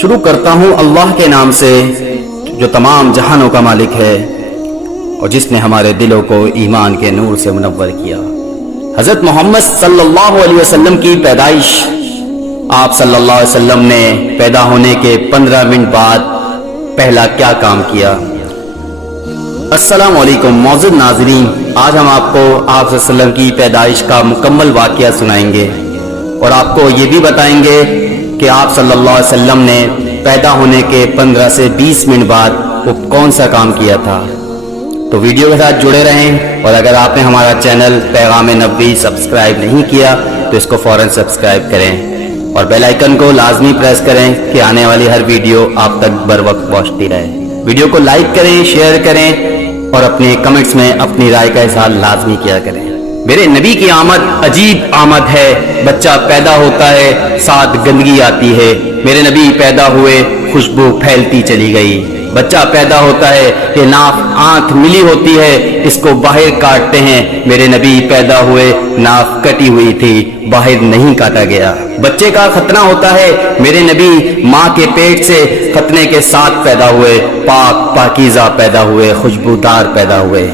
شروع کرتا ہوں اللہ کے نام سے جو تمام جہانوں کا مالک ہے اور جس نے ہمارے دلوں کو ایمان کے نور سے منور کیا۔ حضرت محمد صلی اللہ علیہ وسلم کی پیدائش، آپ صلی اللہ علیہ وسلم نے پیدا ہونے کے 15 منٹ بعد پہلا کیا کام کیا؟ السلام علیکم معزز ناظرین، آج ہم آپ کو آپ صلی اللہ علیہ وسلم کی پیدائش کا مکمل واقعہ سنائیں گے اور آپ کو یہ بھی بتائیں گے کہ آپ صلی اللہ علیہ وسلم نے پیدا ہونے کے 15 سے 20 منٹ بعد وہ کون سا کام کیا تھا۔ تو ویڈیو کے ساتھ جڑے رہیں، اور اگر آپ نے ہمارا چینل پیغام نبوی سبسکرائب نہیں کیا تو اس کو فوراً سبسکرائب کریں اور بیل آئیکن کو لازمی پریس کریں کہ آنے والی ہر ویڈیو آپ تک بر وقت پہنچتی رہے۔ ویڈیو کو لائک کریں، شیئر کریں اور اپنے کمنٹس میں اپنی رائے کا اظہار لازمی کیا کریں۔ میرے نبی کی آمد عجیب آمد ہے، بچہ پیدا ہوتا ہے ساتھ گندگی آتی ہے، میرے نبی پیدا ہوئے خوشبو پھیلتی چلی گئی۔ بچہ پیدا ہوتا ہے کہ ناف آنکھ ملی ہوتی ہے، اس کو باہر کاٹتے ہیں، میرے نبی پیدا ہوئے ناف کٹی ہوئی تھی، باہر نہیں کاٹا گیا۔ بچے کا ختنہ ہوتا ہے، میرے نبی ماں کے پیٹ سے ختنے کے ساتھ پیدا ہوئے، پاک پاکیزہ پیدا ہوئے، خوشبودار پیدا ہوئے۔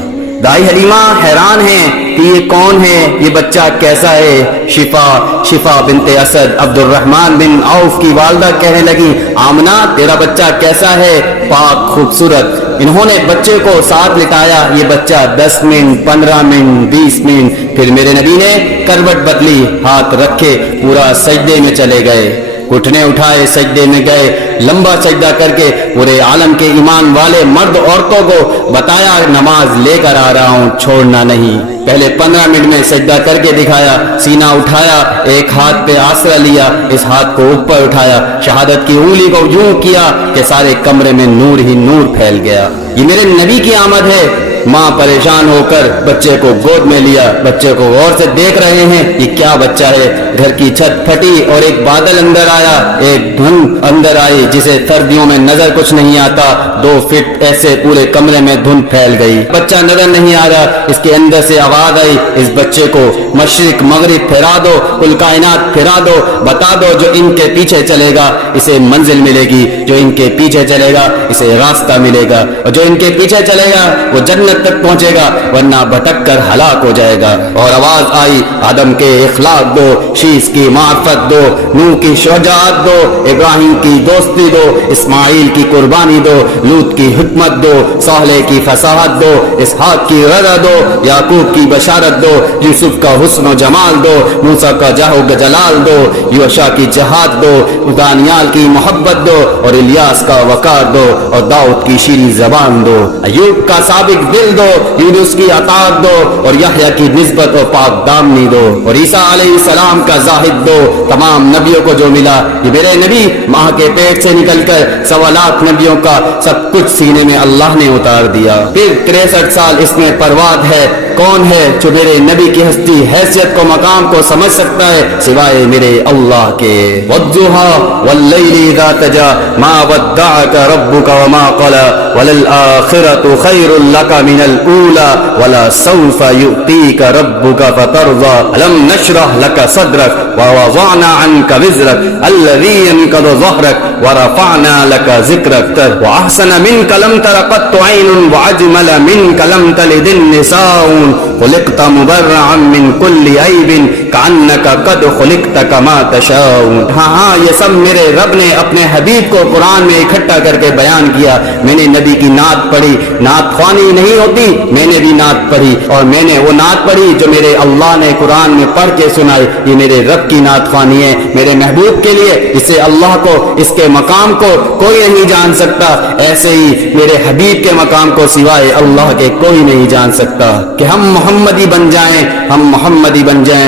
دائی حلیمہ حیران ہیں کہ یہ کون ہے، یہ بچہ کیسا ہے۔ شفا بنت اسد عبد الرحمن بن عوف کی والدہ کہنے لگی، آمنہ تیرا بچہ کیسا ہے، پاک خوبصورت۔ انہوں نے بچے کو ساتھ لٹایا، یہ بچہ 10 منٹ 15 منٹ 20 منٹ، پھر میرے نبی نے کروٹ بدلی، ہاتھ رکھے پورا سجدے میں چلے گئے، گھٹنے اٹھائے سجدے میں گئے، لمبا سجدہ کر کے پورے عالم کے ایمان والے مرد عورتوں کو بتایا نماز لے کر آ رہا ہوں، چھوڑنا نہیں۔ پہلے 15 منٹ میں سجدہ کر کے دکھایا، سینہ اٹھایا، ایک ہاتھ پہ آسرا لیا، اس ہاتھ کو اوپر اٹھایا، شہادت کی انگلی کو یوں کیا کہ سارے کمرے میں نور ہی نور پھیل گیا۔ یہ میرے نبی کی آمد ہے۔ ماں پریشان ہو کر بچے کو گود میں لیا، بچے کو غور سے دیکھ رہے ہیں، یہ کیا بچہ ہے۔ گھر کی چھت پھٹی اور ایک بادل اندر آیا، ایک دھند اندر آئی جسے سردیوں میں نظر کچھ نہیں آتا، 2 فٹ ایسے پورے کمرے میں دھند پھیل گئی، بچہ نظر نہیں آ رہا۔ اس کے اندر سے آواز آئی، اس بچے کو مشرق مغرب پھرا دو، کل کائنات پھرا دو، بتا دو جو ان کے پیچھے چلے گا اسے منزل ملے گی، جو ان کے پیچھے چلے گا اسے راستہ ملے گا، اور جو ان کے پیچھے چلے گا وہ جنت تک پہنچے گا ورنہ بھٹک کر ہلاک ہو جائے گا۔ اور آواز آئی، آدم کے اخلاق دو، شیس کی معرفت دو، نوح کی شجاعت دو، ابراہیم کی دوستی دو، اسماعیل کی قربانی دو، لوط کی حکمت دو، صالح کی فصاحت دو، اسحاق کی رضا دو، یعقوب کی بشارت دو، یوسف کا حسن و جمال دو، موسیٰ کا جاہ و جلال دو، یوشع کی جہاد دو، دانیال کی محبت دو، اور الیاس کا وقار دو، اور داؤد کی شیریں زبان دو، ایوب کا سابق دل دو، یونس کی اطاعت دو، اور یحییٰ کی نسبت و پاک دامنی دو، اور عیسیٰ علیہ السلام کا زاہد دو۔ تمام نبیوں کو جو ملا، یہ میرے نبی ماں کے پیٹ سے نکل کر 1.25 لاکھ نبیوں کا سب کچھ سینے میں اللہ نے اتار دیا۔ پھر 63 سال اس میں پرواز ہے، کون ہے جو میرے نبی کی ہستی حیثیت کو مقام کو سمجھ سکتا ہے سوائے میرے اللہ کے۔ والضحیٰ واللیل اذا سجی ما ودعک ربک وما قلی وللآخرۃ خیر لک من الاولی ولسوف یؤتیک ربک فترضی الم نشرح لک صدرک ووضعنا عنک وزرک الذی انقض ظہرک ورفعنا لک ذکرک واحسن منک لم تر قط عین واجمل منک لم تلد النساء خلقت مبرعا من کل عیب کانک قد خلقت کما تشاء۔ ہاں یہ سب میرے رب نے اپنے حبیب کو قرآن میں اکٹھا کر کے بیان کیا۔ میں نے نبی کی نعت پڑھی، نعت خوانی نہیں ہوتی، میں نے بھی نعت پڑھی، اور میں نے وہ نعت پڑھی جو میرے اللہ نے قرآن میں پڑھ کے سنائی۔ یہ میرے رب کی نعت خوانی ہے میرے محبوب کے لیے، اسے اللہ کو، اس کے مقام کو کوئی نہیں جان سکتا، ایسے ہی میرے حبیب کے مقام کو سوائے اللہ کے کوئی نہیں جان سکتا۔ کہ ہم محمدی بن جائیں، ہم محمدی بن جائیں،